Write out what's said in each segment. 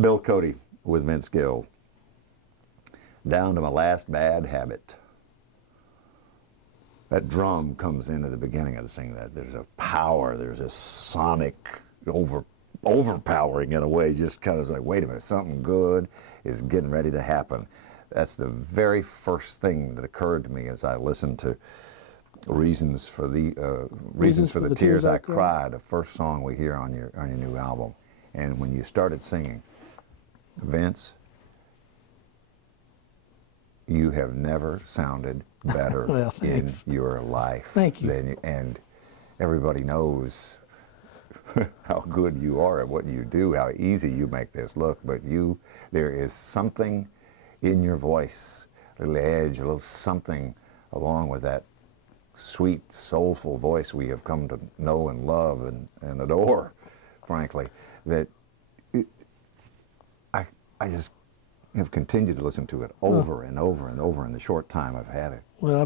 I'm Bill Cody with Vince Gill. Down to my last bad habit. That drum comes in at the beginning of the singing. That there's a power, there's a sonic overpowering in a way. Just kind of like, wait a minute, something good is getting ready to happen. That's the very first thing that occurred to me as I listened to Reasons for the Tears I Cried, the first song we hear on your new album. And when you started singing, Vince, you have never sounded better well, in your life. Thank you. And everybody knows how good you are at what you do, how easy you make this look, but there is something in your voice, a little edge, a little something along with that sweet, soulful voice we have come to know and love and adore, frankly, that I just have continued to listen to it over and over and over in the short time I've had it. Well, I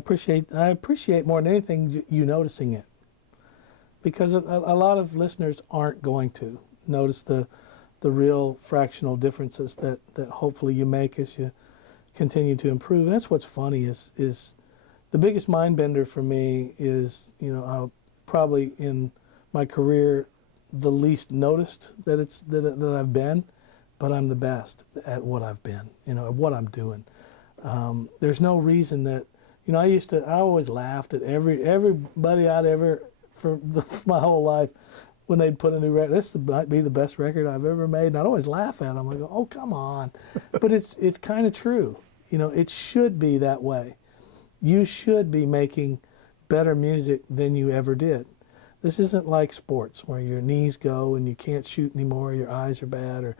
appreciate more than anything you noticing it, because a lot of listeners aren't going to notice the real fractional differences that hopefully you make as you continue to improve. And that's what's funny is the biggest mind bender for me is, I'll probably in my career the least noticed that I've been, but I'm the best at what I've been, at what I'm doing. There's no reason that, I always laughed at everybody I'd ever, for my whole life, when they'd put a new record, this might be the best record I've ever made, and I'd always laugh at them. I go, oh, come on. But it's kind of true. It should be that way. You should be making better music than you ever did. This isn't like sports where your knees go and you can't shoot anymore, your eyes are bad, or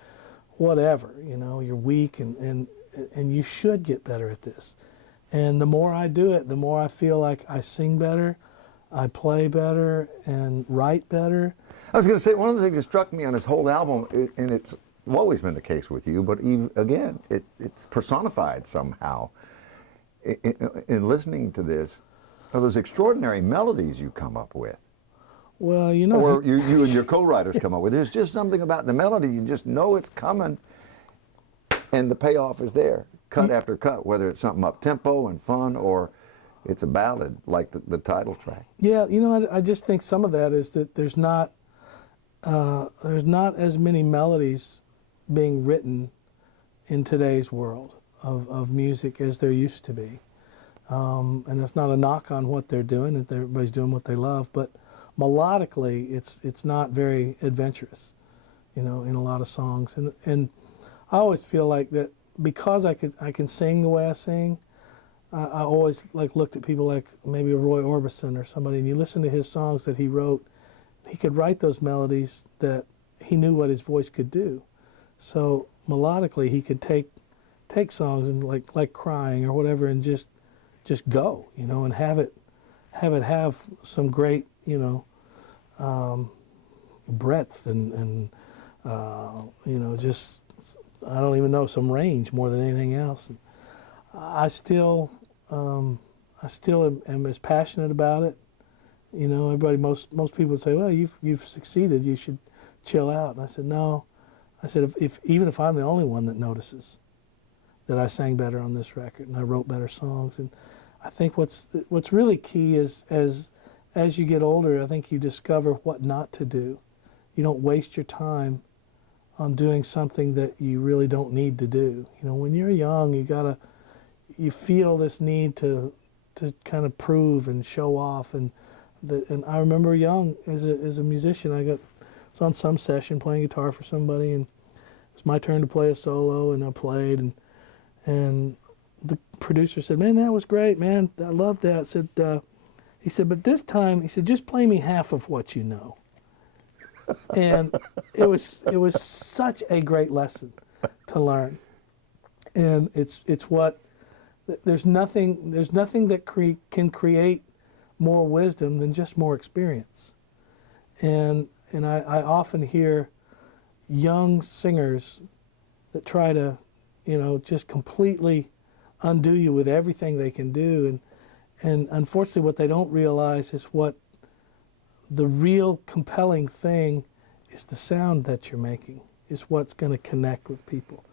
whatever, you're weak, and you should get better at this. And the more I do it, the more I feel like I sing better, I play better, and write better. I was going to say, one of the things that struck me on this whole album, and it's always been the case with you, but even, again, it's personified somehow. In listening to this, are those extraordinary melodies you come up with. Well, or you and your co-writers come up with. There's just something about the melody, you just know it's coming, and the payoff is there, cut after cut, whether it's something up-tempo and fun, or it's a ballad like the title track. Yeah, I just think some of that is that there's not as many melodies being written in today's world of music as there used to be. And it's not a knock on what they're doing, that everybody's doing what they love, but melodically it's not very adventurous, in a lot of songs. And I always feel like that because I can sing the way I sing, I always looked at people like maybe Roy Orbison or somebody, and you listen to his songs that he wrote, he could write those melodies that he knew what his voice could do. So melodically he could take songs and like Crying or whatever and just go, and have it have some great, breadth and just, I don't even know, some range more than anything else. And I still am as passionate about it. Everybody, most people would say, well, you've succeeded, you should chill out. And I said, no. I said, even if I'm the only one that notices that I sang better on this record and I wrote better songs. And I think what's really key is as you get older, I think you discover what not to do. You don't waste your time on doing something that you really don't need to do. When you're young, you feel this need to kind of prove and show off. And I remember young as a musician, I was on some session playing guitar for somebody, and it was my turn to play a solo, and I played, and the producer said, "Man, that was great, man. I loved that." He said, "But this time," he said, "just play me half of what you know." And it was such a great lesson to learn. And it's what there's nothing that can create more wisdom than just more experience. And I often hear young singers that try to, just completely undo you with everything they can do. And unfortunately what they don't realize is what the real compelling thing is the sound that you're making. is what's going to connect with people.